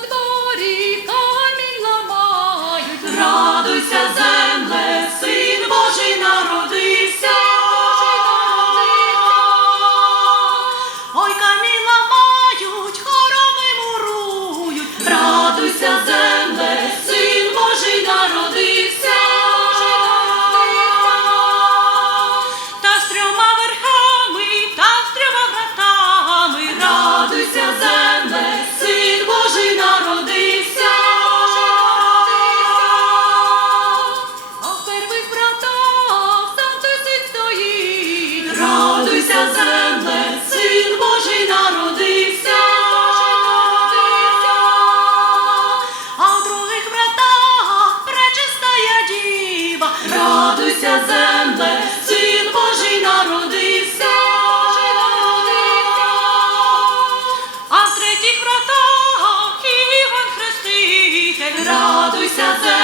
The ball. Радуйся, земле, син Божий народився, а в третіх вратах Іван Хреститель, радуйся земле.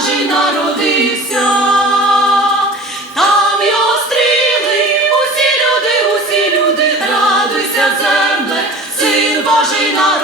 Божий народився, там його стріли, усі люди, усі люди, радуйся, земле, син Божий народився.